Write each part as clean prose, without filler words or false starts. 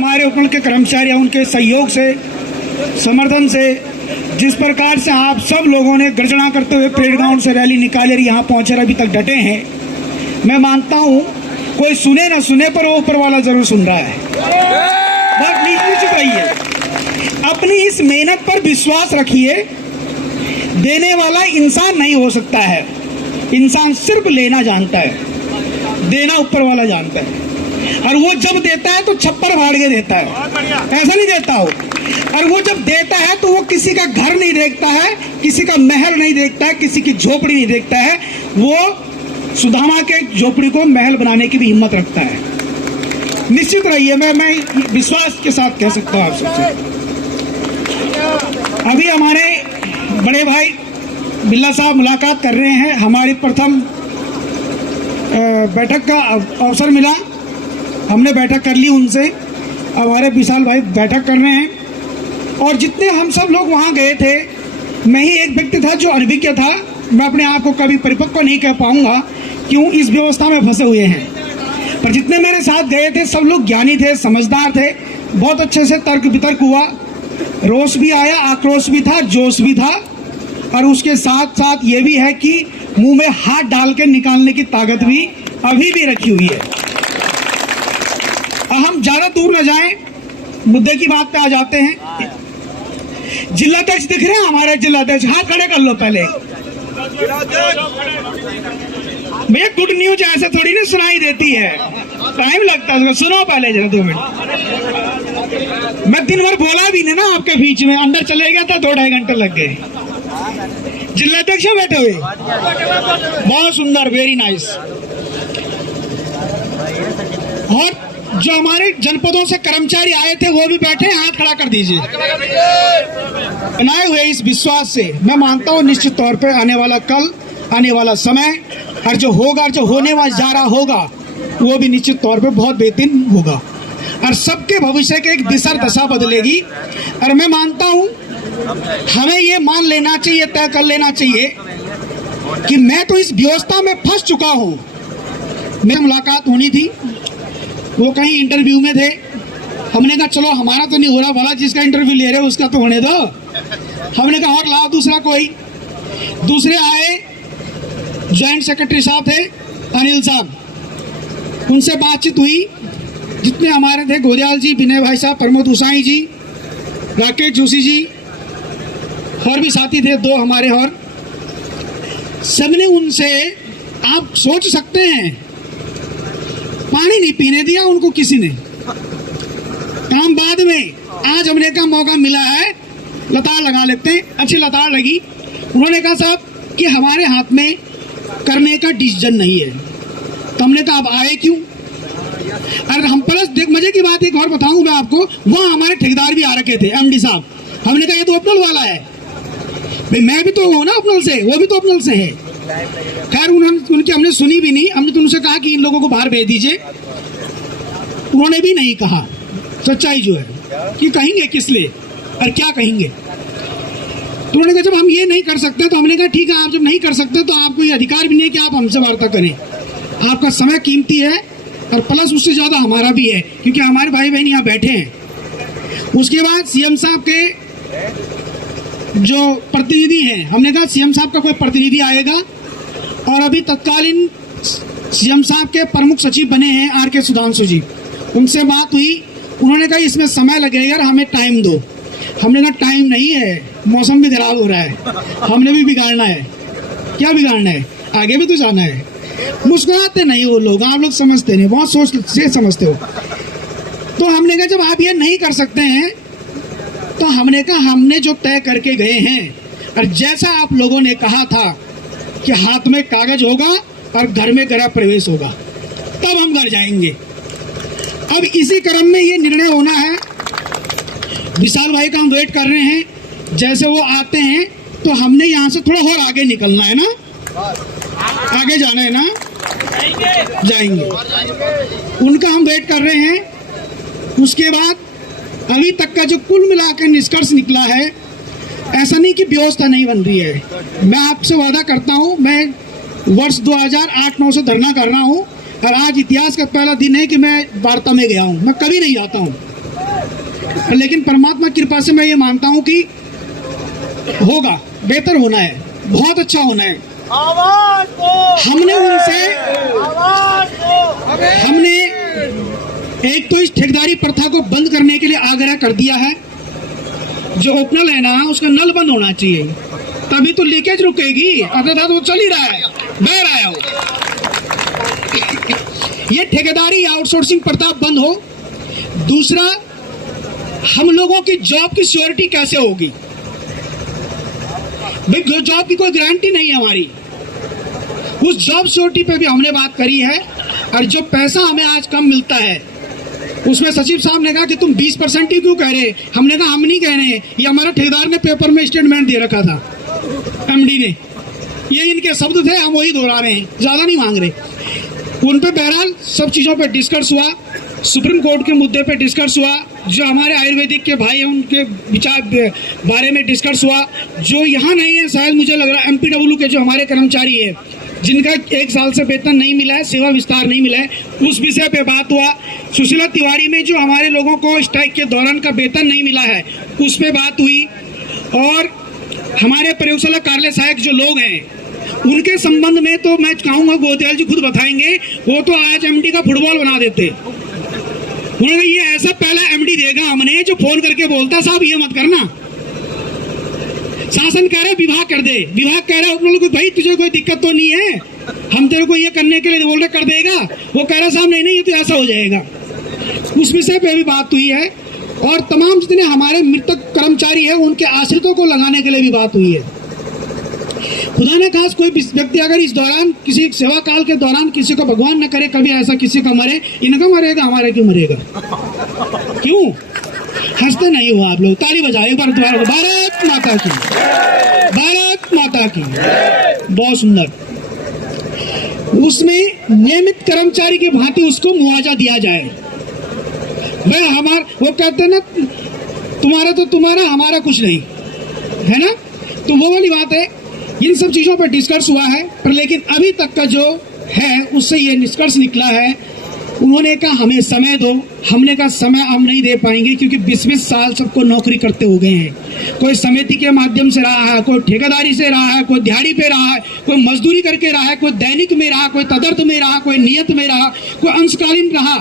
हमारे उपमंडल के कर्मचारी उनके सहयोग से, समर्थन से, जिस प्रकार से आप सब लोगों ने गर्जना करते हुए परेड ग्राउंड से रैली निकाले और यहाँ पहुँचे अभी तक डटे हैं, मैं मानता हूँ कोई सुने ना सुने पर वो ऊपर वाला जरूर सुन रहा है। बहुत निश्चित रहिए, अपनी इस मेहनत पर विश्वास रखिए। देने वाला इंसान नहीं हो सकता है, इंसान सिर्फ लेना जानता है, देना ऊपर वाला जानता है। और वो जब देता है तो छप्पर फाड़ के देता है, ऐसा नहीं देता हो। और वो जब देता है तो वो किसी का घर नहीं देखता है, किसी का महल नहीं देखता है, किसी की झोपड़ी नहीं देखता है। वो सुदामा के झोपड़ी को महल बनाने की भी हिम्मत रखता है। निश्चित रहिए, मैं विश्वास के साथ कह सकता हूँ आप सबसे। अभी हमारे बड़े भाई बिल्ला साहब मुलाकात कर रहे हैं। हमारी प्रथम बैठक का अवसर मिला, हमने बैठक कर ली उनसे। हमारे विशाल भाई बैठक कर रहे हैं। और जितने हम सब लोग वहाँ गए थे, मैं ही एक व्यक्ति था जो अनभिज्ञ था। मैं अपने आप को कभी परिपक्व नहीं कह पाऊंगा, क्यों इस व्यवस्था में फंसे हुए हैं। पर जितने मेरे साथ गए थे सब लोग ज्ञानी थे, समझदार थे। बहुत अच्छे से तर्क वितर्क हुआ, रोष भी आया, आक्रोश भी था, जोश भी था। और उसके साथ साथ ये भी है कि मुंह में हाथ डाल के निकालने की ताकत भी अभी भी रखी हुई है। हम ज्यादा दूर न जाएं, मुद्दे की बात पे आ जाते हैं। जिलाध्यक्ष दिख रहे हैं हमारे जिलाध्यक्ष, हाथ खड़े कर लो पहले। भैया गुड न्यूज ऐसे थोड़ी ना सुनाई देती है, टाइम लगता है, सुनो पहले जरा 2 मिनट। मैं दिन भर बोला भी नहीं ना आपके बीच में, अंदर चले गया था, 2-2.5 घंटे लग गए। जिलाध्यक्ष बैठे हुए, बहुत सुंदर, वेरी नाइस। और जो हमारे जनपदों से कर्मचारी आए थे वो भी बैठे, हाथ खड़ा कर दीजिए। बनाए हुए इस विश्वास से मैं मानता हूँ निश्चित तौर पे आने वाला कल, आने वाला समय और जो होगा, जो होने वाला जा रहा होगा, वो भी निश्चित तौर पे बहुत बेहतरीन होगा और सबके भविष्य के एक दिशा दशा बदलेगी। और मैं मानता हूँ हमें ये मान लेना चाहिए, तय कर लेना चाहिए कि मैं तो इस व्यवस्था में फंस चुका हूँ। मेरी मुलाकात होनी थी, वो कहीं इंटरव्यू में थे। हमने कहा चलो हमारा तो नहीं हो रहा, भला जिसका इंटरव्यू ले रहे हो उसका तो होने दो। हमने कहा और लाओ दूसरा कोई। दूसरे आए, जॉइंट सेक्रेटरी साहब थे अनिल साहब, उनसे बातचीत हुई। जितने हमारे थे, गोदयाल जी, विनय भाई साहब, प्रमोद उसाई जी, राकेश जोशी जी, और भी साथी थे 2 हमारे। और सबने उनसे, आप सोच सकते हैं, पानी नहीं पीने दिया उनको किसी ने। काम बाद में, आज हमने का मौका मिला है, लताड़ लगा लेते हैं। अच्छी लताड़ लगी। उन्होंने कहा साहब कि हमारे हाथ में करने का डिसीजन नहीं है। तो हमने कहा आप आए क्यों? और हम प्लस देख, मजे की बात एक और बताऊं मैं आपको, वहाँ हमारे ठेकेदार भी आ रखे थे, एमडी साहब। हमने कहा ये तो अपनल वाला है भाई, मैं भी तो हूँ ना अपनल से, वो भी तो अपनल से है। खैर उनकी हमने सुनी भी नहीं। हमने तो उनसे कहा कि इन लोगों को बाहर भेज दीजिए, उन्होंने भी नहीं कहा। सच्चाई जो है कि कहेंगे किस लिए और क्या कहेंगे। तो उन्होंने कहा जब हम ये नहीं कर सकते, तो हमने कहा ठीक है, आप जब नहीं कर सकते तो आपको ये अधिकार भी नहीं है कि आप हमसे वार्ता करें। आपका समय कीमती है और प्लस उससे ज्यादा हमारा भी है, क्योंकि हमारे भाई बहन यहाँ बैठे हैं। उसके बाद सीएम साहब के जो प्रतिनिधि हैं, हमने कहा सीएम साहब का कोई प्रतिनिधि आएगा। और अभी तत्कालीन सीएम साहब के प्रमुख सचिव बने हैं आर.के. सुधांशु जी, उनसे बात हुई। उन्होंने कहा इसमें समय लगेगा, हमें टाइम दो। हमने कहा टाइम नहीं है, मौसम भी खराब हो रहा है, हमने भी बिगाड़ना है। क्या बिगाड़ना है? आगे भी तो जाना है। मुस्कुराते नहीं वो लोग, आप लोग समझते नहीं, बहुत सोच से समझते हो। तो हमने कहा जब आप ये नहीं कर सकते हैं, तो हमने कहा हमने जो तय करके गए हैं, और जैसा आप लोगों ने कहा था कि हाथ में कागज होगा और घर में गृह प्रवेश होगा, तब हम घर जाएंगे। अब इसी क्रम में ये निर्णय होना है। विशाल भाई का हम वेट कर रहे हैं, जैसे वो आते हैं तो हमने यहाँ से थोड़ा और आगे निकलना है ना, आगे जाना है ना, जाएंगे। उनका हम वेट कर रहे हैं। उसके बाद अभी तक का जो कुल मिलाकर निष्कर्ष निकला है, ऐसा नहीं कि व्यवस्था नहीं बन रही है। मैं आपसे वादा करता हूँ, मैं वर्ष 2008-9 से धरना कर रहा हूँ और आज इतिहास का पहला दिन है कि मैं वार्ता में गया हूँ। मैं कभी नहीं जाता हूँ, लेकिन परमात्मा की कृपा से मैं ये मानता हूं कि होगा, बेहतर होना है, बहुत अच्छा होना है। हमने एक तो इस ठेकेदारी प्रथा को बंद करने के लिए आग्रह कर दिया है। जो ओपनल है ना, उसका नल बंद होना चाहिए, तभी तो लीकेज रुकेगी। अर्थात वो चल ही रहा है, बह रहा है वो। ये ठेकेदारी आउटसोर्सिंग प्रथा बंद हो। दूसरा, हम लोगों की जॉब की सिक्योरिटी कैसे होगी? भाई जॉब की कोई गारंटी नहीं है हमारी। उस जॉब सिक्योरिटी पे भी हमने बात करी है। और जो पैसा हमें आज कम मिलता है, उसमें सचिव साहब ने कहा कि तुम 20% ही क्यों कह रहे? हमने कहा हम नहीं कह रहे, ये हमारा ठेकेदार ने पेपर में स्टेटमेंट दे रखा था, एमडी ने, ये इनके शब्द थे, हम वही दोहरा रहे हैं, ज्यादा नहीं मांग रहे। उन पे बहरहाल सब चीजों पे डिस्कस हुआ, सुप्रीम कोर्ट के मुद्दे पे डिस्कस हुआ, जो हमारे आयुर्वेदिक के भाई हैं उनके विचार बारे में डिस्कस हुआ। जो यहाँ नहीं है, शायद मुझे लग रहा है एमपीडब्ल्यू के जो हमारे कर्मचारी है, जिनका 1 साल से वेतन नहीं मिला है, सेवा विस्तार नहीं मिला है, उस विषय पे बात हुआ। सुशीला तिवारी में जो हमारे लोगों को स्ट्राइक के दौरान का वेतन नहीं मिला है, उस पे बात हुई। और हमारे प्रयोगशाला कार्यालय सहायक जो लोग हैं, उनके संबंध में तो मैं कहूँगा गोदयाल जी खुद बताएंगे, वो तो आज एमडी का फुटबॉल बना देते। उन्होंने ये ऐसा पहला एमडी देगा हमने जो फोन करके बोलता साहब ये मत करना। शासन कह रहे विभाग कर दे, विभाग कह रहा है भाई तुझे कोई दिक्कत तो नहीं है, हम तेरे को ये करने के लिए बोल रहे कर देगा। वो कह रहा साहब नहीं नहीं ये तो ऐसा हो जाएगा। उस विषय पे भी बात हुई है। और तमाम जितने हमारे मृतक कर्मचारी हैं उनके आश्रितों को लगाने के लिए भी बात हुई है। खुदा ने खास कोई व्यक्ति अगर इस दौरान किसी सेवा काल के दौरान किसी को भगवान न करे कभी ऐसा किसी का मरे, इनका मरेगा, हमारा क्यों मरेगा? क्यों हंसते नहीं हो आप लोग? ताली बजाओ एक बार दोबारा। भारत माता की, भारत माता की। बहुत सुंदर। उसमें नियमित कर्मचारी की भांति उसको मुआवजा दिया जाए। भाई वो कहते हैं ना, तुम्हारा तो तुम्हारा, हमारा कुछ नहीं है ना, तो वो वाली बात है। इन सब चीजों पर डिस्कस हुआ है, पर लेकिन अभी तक का जो है उससे ये निष्कर्ष निकला है। उन्होंने कहा हमें समय दो, हमने कहा समय हम नहीं दे पाएंगे क्योंकि 20-20 साल सबको नौकरी करते हो गए हैं। कोई समिति के माध्यम से रहा है, कोई ठेकेदारी से रहा है, कोई दिहाड़ी पे रहा है, कोई मजदूरी करके रहा है, कोई दैनिक में रहा, कोई तदर्थ में रहा, कोई नियत में रहा, कोई अंशकालीन रहा,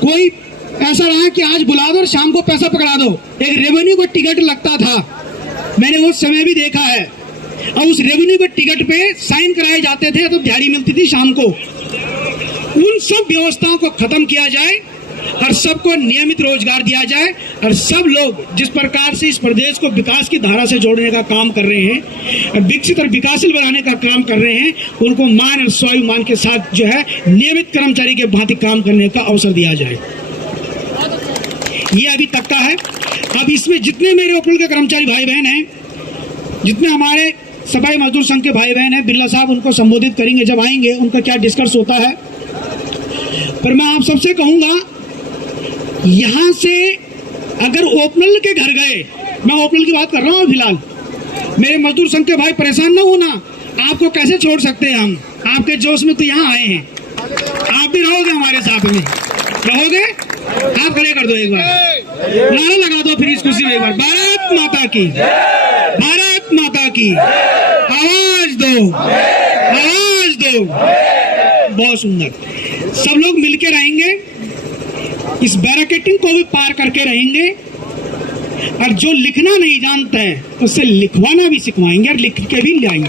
कोई ऐसा रहा कि आज बुला दो और शाम को पैसा पकड़ा दो। एक रेवेन्यू का टिकट लगता था, मैंने वो समय भी देखा है। और उस रेवेन्यू के टिकट पे साइन कराए जाते थे तो दिहाड़ी मिलती थी शाम को। उन सब व्यवस्थाओं को खत्म किया जाए और सबको नियमित रोजगार दिया जाए। और सब लोग जिस प्रकार से इस प्रदेश को विकास की धारा से जोड़ने का काम कर रहे हैं, विकसित और विकासशील बनाने का काम कर रहे हैं, उनको मान और स्वाभिमान के साथ जो है नियमित कर्मचारी के भांति काम करने का अवसर दिया जाए। ये अभी तक का है। अब इसमें जितने मेरे ओपनल के कर्मचारी भाई बहन हैं, जितने हमारे सफाई मजदूर संघ के भाई बहन हैं, बिरला साहब उनको संबोधित करेंगे जब आएंगे, उनका क्या डिस्कस होता है। पर मैं आप सबसे कहूंगा, यहां से अगर ओपनल के घर गए, मैं ओपनल की बात कर रहा हूं फिलहाल, मेरे मजदूर संघ के भाई परेशान ना होना, आपको कैसे छोड़ सकते हैं हम? आपके जोश में तो यहाँ आए हैं, आप भी रहोगे हमारे साथ में, रहोगे? आप खड़े कर दो एक बार, नारा लगा दो फिर इस खुशी में एक बार, भारत माता की, भारत माता की, आवाज दो, आवाज दो। बहुत सुंदर। सब लोग मिलके रहेंगे, इस बैरिकेडिंग को भी पार करके रहेंगे। और जो लिखना नहीं जानता है उससे लिखवाना भी सिखवाएंगे और लिख के भी लाएंगे।